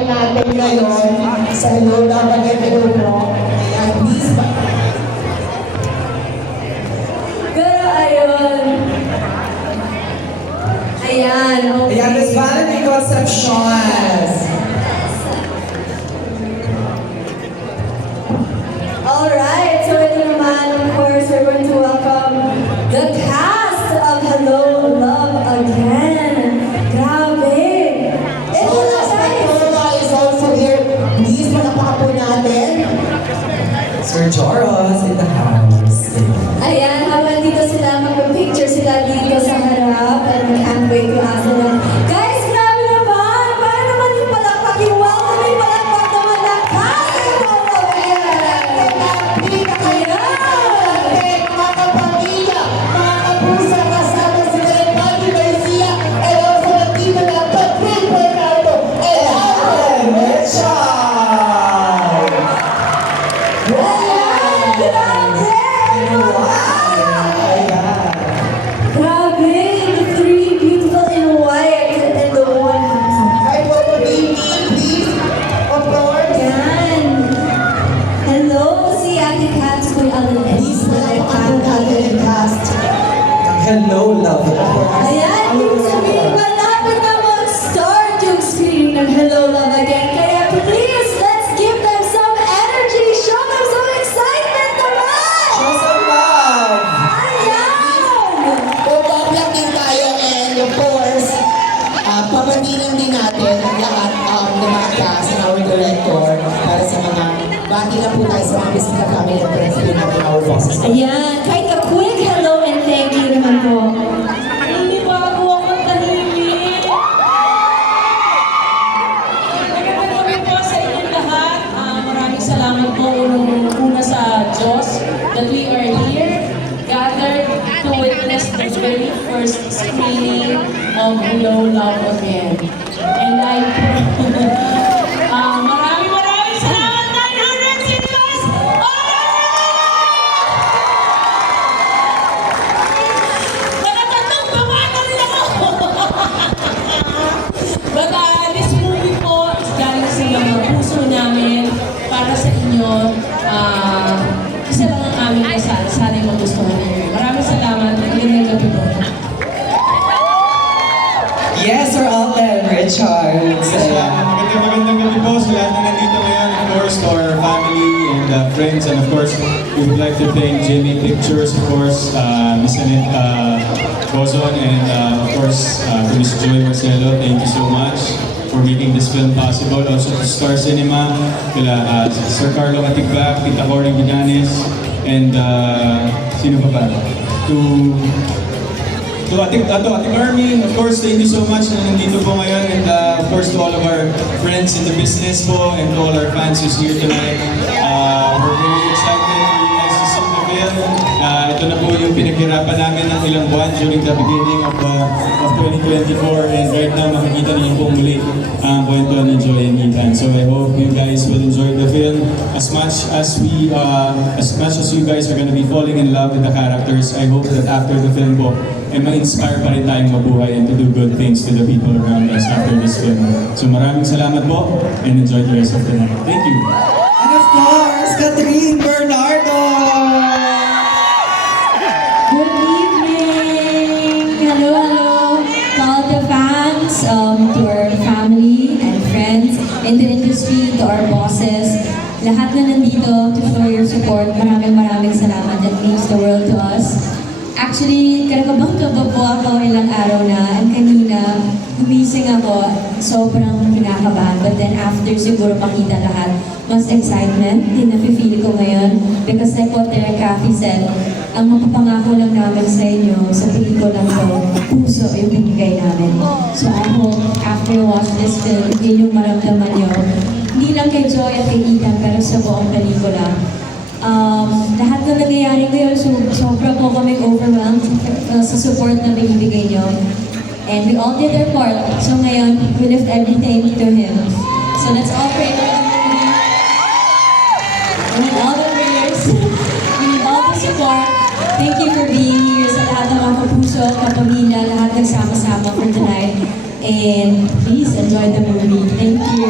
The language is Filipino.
natin ngayon sa Lola Bagay-Lola at please Pero ayun. Ayan, okay. Ayan, Miss Vanity Concepcion. Alright, so ito naman, of course, we're going to welcome the cast of Hello, Love Again. Grabe! Ito na guys! Lola is also here. Please, palakpakan po natin. Sir Joros in the house. Ayan, habang dito sila, mag-picture sila dito sa harap. And I can't wait to ask them. Guys, grabe naman! Para naman yung palakpak, yung welcome yung palakpak naman na cast of Hello, Love Again! Ayan! Mga kapamilya, mga kapusa, kasama sila yung Manny Garcia and also nandito na Patrick Bernardo and Alvin Richard! Ayan! Grabe! Grabe! The three beautiful in white and the one handsome. Hi, Papa Baby, please, of course. Ayan! Hello, si Ate Kat, Kuya Alvin, and Please, Kuya palakpakan po natin yung cast. Hello, love. Ayan, yung sabihin, malapit na mag-start yung screening ng Hello, Love Again. Kaya please, let's give them some energy. Show them some excitement naman! Show some love. Ayan! Bumabak din tayo and of course, papandilan din natin ang lahat ng mga cast and our director para sa mga bati lang po tayo sa mga bisita family and friends po natin our bosses. Ayan, kahit a quick hello and thank you naman po. Hindi bago ako tahimik. Magandang po sa inyong lahat. Maraming salamat po una sa Diyos that we are here, gathered to witness the very first screening of Hello, Love Again. And maraming salamat 900 cinemas all Nakakatang pamanan nila ako! But this movie po is galing sa mga puso namin para sa inyo. Isa lang ang aming kasal. Sana'y magustuhan niyo. Maraming salamat. Magandang gabi po. Yes, Sir Alvin Richards. Magandang gabi po sa lahat na nandito ngayon. Of course, to our family and friends. And of course, we would like to thank Jimmy Pictures, of course, Miss Annette Bozon, and of course, to Miss Joy Marcelo. Thank you so much for making this film possible. Also to Star Cinema, kila Sir Carlo Atigbak, Tita Cory Vidanes, and sino pa ba? To Ating Army, of course, thank you so much na nandito po ngayon, and of course to all of our friends in the business po and to all our fans who's here tonight. We're very excited for you guys to see the film. Ito na po yung pinaghirapan namin ng ilang buwan during the beginning of 2024, and right now makikita niyo po muli ang kwento ni Joy and Ethan. So I hope you guys will enjoy the film as much as you guys are gonna be falling in love with the characters. I hope that after the film po, ma-inspire pa rin tayong mabuhay and to do good things to the people around us after this film. So maraming salamat po and enjoy the rest of the night. Thank you. And of course, Catherine Bernardo. Good evening! Hello, hello to all the fans, to our family and friends in the industry, to our bosses, lahat na nandito to show your support. Maraming salamat. That means the world to us. Actually, kinakabang-kaba po ako ilang araw na, and kanina, gumising ako, sobrang kinakabahan. But then after siguro makita lahat, mas excitement din nafe-feel ko ngayon. Because like what Derek Cathy said, ang mapapangako lang namin sa inyo, sa pelikulang to, puso yung binigay namin. So I hope after you watch this film, yun yung maramdaman nyo. Hindi lang kay Joy at kay Ethan, pero sa buong pelikula. Lahat na nangyayari ngayon, sobra po kami overwhelmed sa support na binibigay nyo. And we all did our part. So ngayon, we lift everything to Him. So let's all pray for the movie. We need all the prayers. We need all the support. Thank you for being here sa lahat ng mga kapuso, kapamilya, lahat nagsama-sama for tonight. And please enjoy the movie. Thank you.